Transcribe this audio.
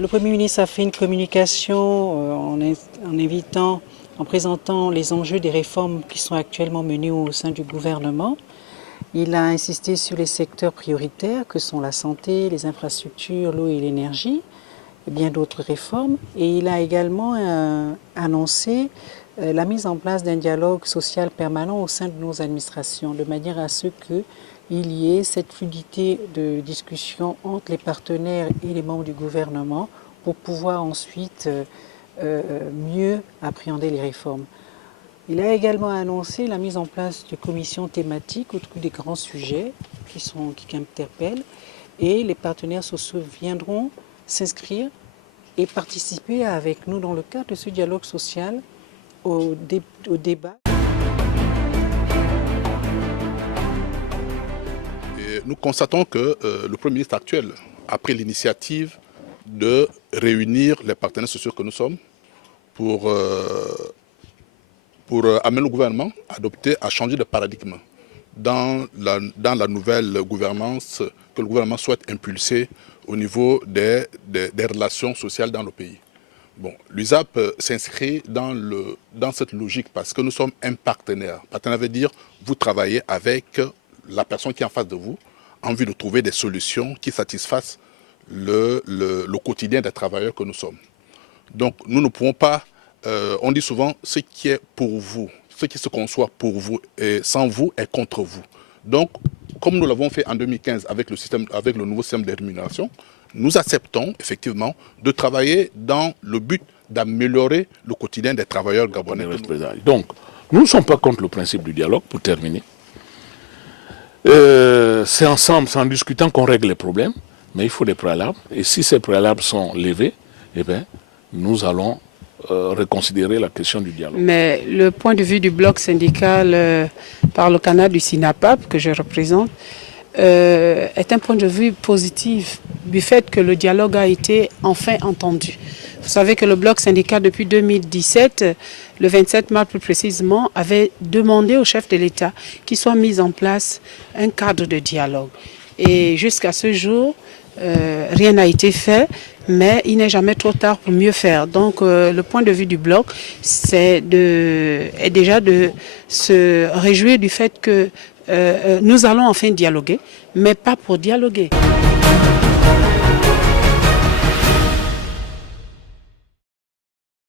Le Premier ministre a fait une communication en présentant les enjeux des réformes qui sont actuellement menées au sein du gouvernement. Il a insisté sur les secteurs prioritaires que sont la santé, les infrastructures, l'eau et l'énergie, et bien d'autres réformes. Et il a également annoncé la mise en place d'un dialogue social permanent au sein de nos administrations, de manière à ce qu'il y ait cette fluidité de discussion entre les partenaires et les membres du gouvernement pour pouvoir ensuite mieux appréhender les réformes. Il a également annoncé la mise en place de commissions thématiques autour des grands sujets qui interpellent, et les partenaires sociaux viendront s'inscrire et participer avec nous dans le cadre de ce dialogue social au débat. Et nous constatons que le Premier ministre actuel a pris l'initiative de réunir les partenaires sociaux que nous sommes pour amener le gouvernement à changer de paradigme dans la nouvelle gouvernance que le gouvernement souhaite impulser au niveau des relations sociales dans le pays. Bon, l'USAP s'inscrit dans cette logique parce que nous sommes un partenaire. Partenaire veut dire vous travaillez avec la personne qui est en face de vous en vue de trouver des solutions qui satisfassent le quotidien des travailleurs que nous sommes. Donc nous ne pouvons pas, on dit souvent ce qui est pour vous, ce qui se conçoit pour vous et sans vous est contre vous. Donc comme nous l'avons fait en 2015 avec le nouveau système de rémunération, nous acceptons effectivement de travailler dans le but d'améliorer le quotidien des travailleurs gabonais. Donc, nous ne sommes pas contre le principe du dialogue, pour terminer. C'est ensemble, c'est en discutant qu'on règle les problèmes, mais il faut des préalables. Et si ces préalables sont levés, eh bien, nous allons reconsidérer la question du dialogue. Mais le point de vue du bloc syndical par le canal du SINAPAP, que je représente, est un point de vue positif du fait que le dialogue a été enfin entendu. Vous savez que le bloc syndical depuis 2017, le 27 mars plus précisément, avait demandé au chef de l'État qu'il soit mis en place un cadre de dialogue. Et jusqu'à ce jour, rien n'a été fait, mais il n'est jamais trop tard pour mieux faire. Donc le point de vue du bloc, est déjà de se réjouir du fait que nous allons enfin dialoguer, mais pas pour dialoguer.